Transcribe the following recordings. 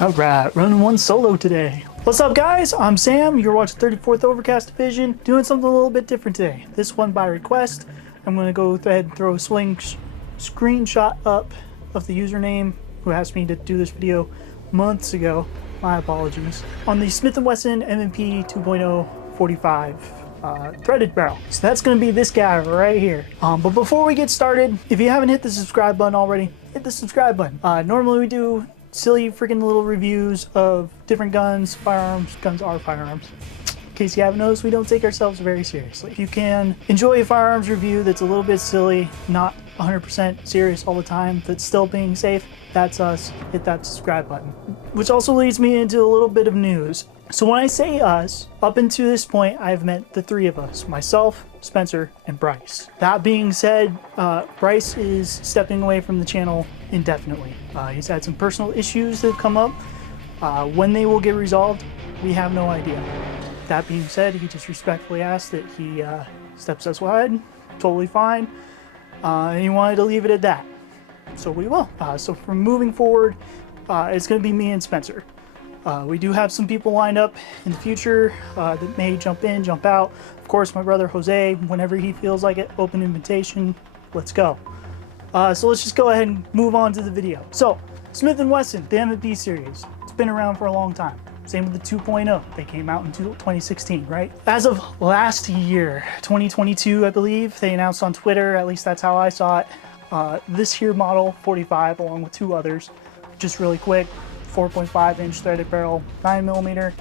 All right, running one solo today. What's up, guys? I'm Sam. You're watching 34th Overcast Division. Doing something a little bit different today. This one by request. I'm going to go ahead and throw a screenshot up of the username who asked me to do this video months ago. My apologies. On the Smith and Wesson M&P 2.0 45 threaded barrel. So that's going to be this guy right here. But before we get started, if you haven't hit the subscribe button already, hit the subscribe button. Normally we do silly freaking little reviews of different guns, firearms. Guns are firearms. In case you haven't noticed, we don't take ourselves very seriously. If you can enjoy a firearms review that's a little bit silly, not 100% serious all the time, that's still being safe, that's us. Hit that subscribe button. Which also leads me into a little bit of news. So when I say us, up until this point, I've met the three of us, myself, Spencer, and Bryce. That being said, Bryce is stepping away from the channel indefinitely. He's had some personal issues that have come up. When they will get resolved, we have no idea. That being said, he just respectfully asked that he steps aside, totally fine, and he wanted to leave it at that. So we will. So from moving forward, it's going to be me and Spencer. We do have some people lined up in the future that may jump in, jump out. Of course, my brother Jose, whenever he feels like it, open invitation, let's go. So let's just go ahead and move on to the video. So, Smith and Wesson, the M&P series, it's been around for a long time. Same with the 2.0, they came out in 2016, right? As of last year, 2022, I believe, they announced on Twitter, at least that's how I saw it, this here model 45 along with two others. Just really quick, 4.5-inch threaded barrel 9mm,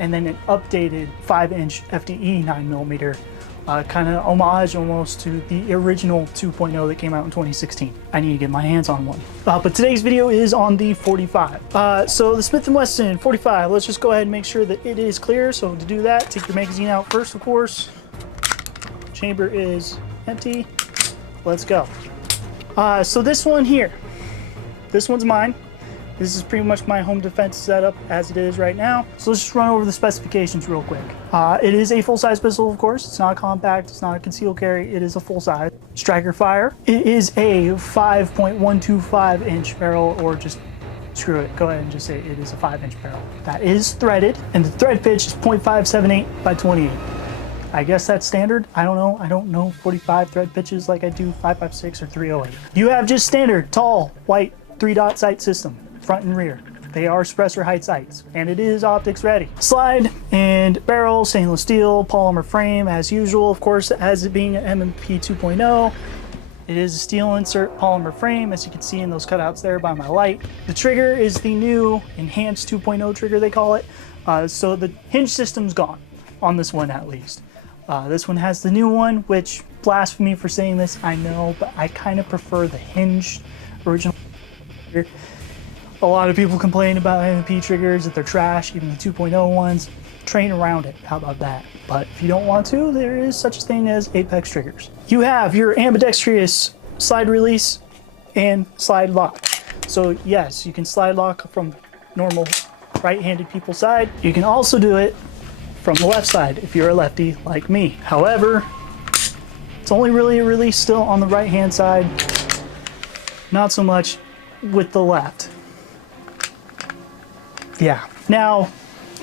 and then an updated 5-inch FDE 9mm, kind of homage almost to the original 2.0 that came out in 2016. I need to get my hands on one. But today's video is on the 45. So the Smith & Wesson 45, let's just go ahead and make sure that it is clear. So to do that, take your magazine out first, of course. Chamber is empty. Let's go. So this one here, this one's mine. This is pretty much my home defense setup as it is right now. So let's just run over the specifications real quick. It is a full-size pistol, of course. It's not compact, it's not a concealed carry, it is a full-size. Striker fire. It is a 5.125-inch barrel, or just screw it, go ahead and just say it is a 5-inch barrel. That is threaded, and the thread pitch is 0.578 by 28. I guess that's standard. I don't know 45 thread pitches like I do 5.56 or 308. You have just standard, tall, white, 3-dot sight system. Front and rear. They are suppressor height sights, and it is optics ready. Slide and barrel, stainless steel, polymer frame as usual. Of course, as it being an M&P 2.0, it is a steel insert polymer frame, as you can see in those cutouts there by my light. The trigger is the new enhanced 2.0 trigger, they call it. So the hinge system's gone on this one, at least. This one has the new one, which, blasphemy for saying this, I know, but I kind of prefer the hinged original trigger. A lot of people complain about M&P triggers, that they're trash, even the 2.0 ones. Train around it, how about that? But if you don't want to, there is such a thing as Apex triggers. You have your ambidextrous slide release and slide lock. So yes, you can slide lock from normal right-handed people's side. You can also do it from the left side if you're a lefty like me. However, it's only really a release still on the right-hand side, not so much with the left. Yeah. Now,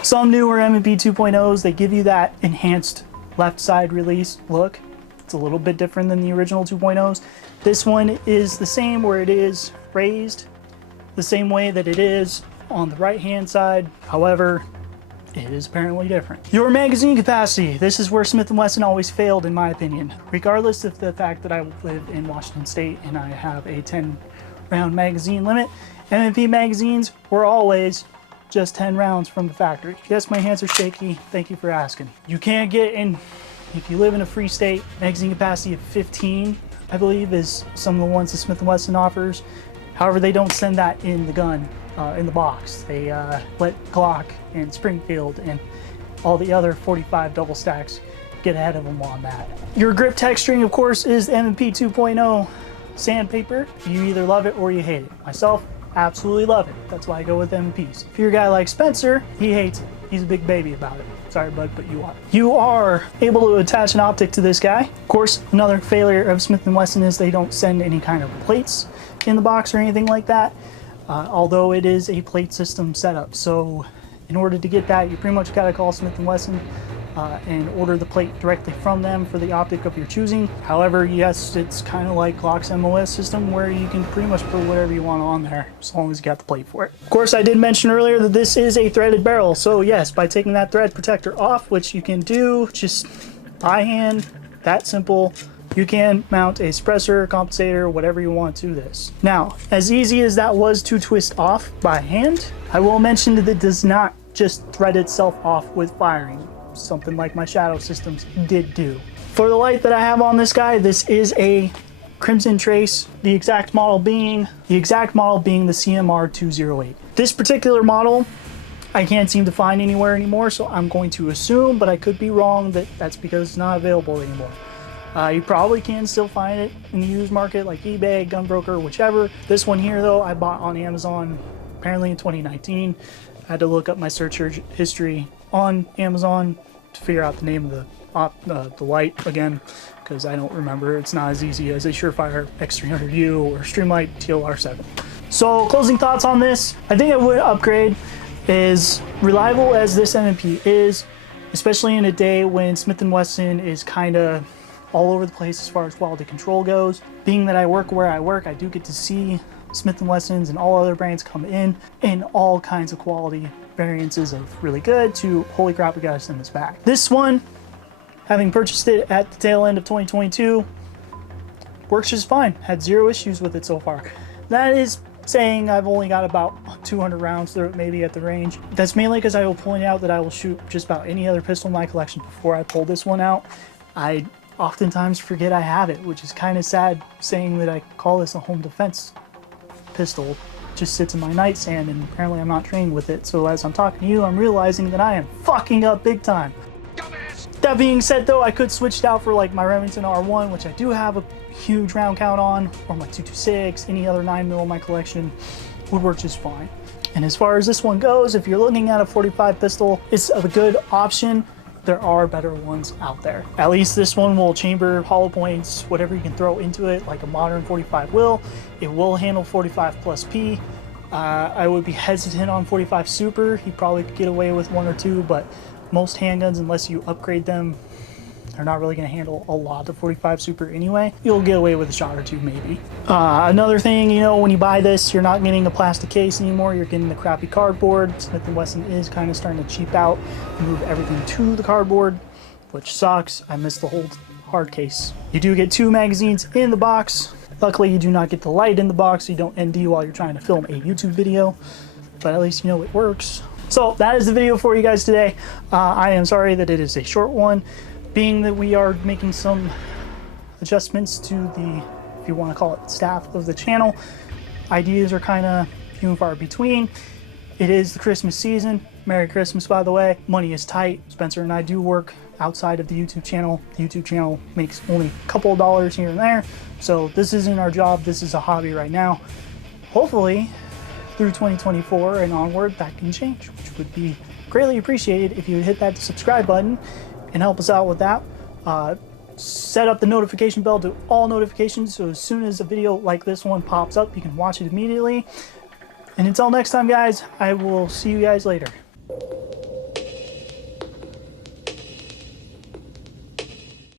some newer M&P 2.0s, they give you that enhanced left side release look. It's a little bit different than the original 2.0s. This one is the same, where it is raised the same way that it is on the right hand side. However, it is apparently different. Your magazine capacity. This is where Smith & Wesson always failed, in my opinion. Regardless of the fact that I live in Washington State and I have a 10-round magazine limit, M&P magazines were always just 10 rounds from the factory. Yes, my hands are shaky. Thank you for asking. You can't get in, if you live in a free state, magazine capacity of 15, I believe, is some of the ones that Smith & Wesson offers. However, they don't send that in the gun, in the box. They let Glock and Springfield and all the other 45 double stacks get ahead of them on that. Your grip texturing, of course, is the M&P 2.0 sandpaper. You either love it or you hate it. Myself, absolutely love it. That's why I go with M&Ps. If you're a guy like Spencer, he hates it. He's a big baby about it. Sorry, bud, but you are. You are able to attach an optic to this guy. Of course, another failure of Smith & Wesson is they don't send any kind of plates in the box or anything like that. although it is a plate system setup. So in order to get that, you pretty much got to call Smith and Wesson and order the plate directly from them for the optic of your choosing. However, yes, it's kind of like Glock's MOS system where you can pretty much put whatever you want on there as long as you got the plate for it. Of course, I did mention earlier that this is a threaded barrel. So yes, by taking that thread protector off, which you can do just by hand, that simple, you can mount a suppressor, compensator, whatever you want to this. Now, as easy as that was to twist off by hand, I will mention that it does not just thread itself off with firing, something like my shadow systems did do. For the light that I have on this guy, this is a Crimson Trace, the exact model being the CMR 208. This particular model I can't seem to find anywhere anymore, so I'm going to assume, but I could be wrong, that that's because it's not available anymore. You probably can still find it in the used market like eBay, Gunbroker, whichever. This one here though, I bought on Amazon apparently in 2019. I had to look up my search history on Amazon to figure out the name of the light again, because I don't remember. It's not as easy as a Surefire X300U or Streamlight TLR7. So closing thoughts on this, I think I would upgrade. As reliable as this M&P is, especially in a day when Smith and Wesson is kind of all over the place as far as quality control goes. Being that I work where I work, I do get to see Smith and Wessons and all other brands come in all kinds of quality variances of really good to holy crap, we gotta send this back. This one, having purchased it at the tail end of 2022, works just fine. Had zero issues with it so far. That is saying I've only got about 200 rounds through it maybe at the range. That's mainly because I will point out that I will shoot just about any other pistol in my collection before I pull this one out. I oftentimes forget I have it, which is kind of sad saying that I call this a home defense pistol. It just sits in my nightstand and apparently I'm not trained with it. So as I'm talking to you, I'm realizing that I am fucking up big time. That being said though, I could switch it out for like my Remington R1, which I do have a huge round count on, or my 226, any other 9mm in my collection would work just fine. And as far as this one goes, if you're looking at a 45 pistol, it's a good option. There are better ones out there. At least this one will chamber hollow points, whatever you can throw into it, like a modern 45 will. It will handle 45 plus P. I would be hesitant on 45 Super. You probably could get away with one or two, but most handguns, unless you upgrade them, they're not really going to handle a lot of 45 Super anyway. You'll get away with a shot or two maybe. Another thing, you know, when you buy this, you're not getting a plastic case anymore. You're getting the crappy cardboard. Smith and Wesson is kind of starting to cheap out and move everything to the cardboard, which sucks. I miss the whole hard case. You do get 2 magazines in the box. Luckily, you do not get the light in the box, so you don't ND while you're trying to film a YouTube video, but at least you know it works. So that is the video for you guys today. I am sorry that it is a short one, being that we are making some adjustments to the, if you want to call it, staff of the channel. Ideas are kind of few and far between. It is the Christmas season. Merry Christmas, by the way. Money is tight. Spencer and I do work outside of the YouTube channel. The YouTube channel makes only a couple of dollars here and there. So this isn't our job. This is a hobby right now. Hopefully, through 2024 and onward, that can change, which would be greatly appreciated if you would hit that subscribe button and help us out with that. Set up the notification bell to all notifications, so as soon as a video like this one pops up, you can watch it immediately. And until next time, guys, I will see you guys later.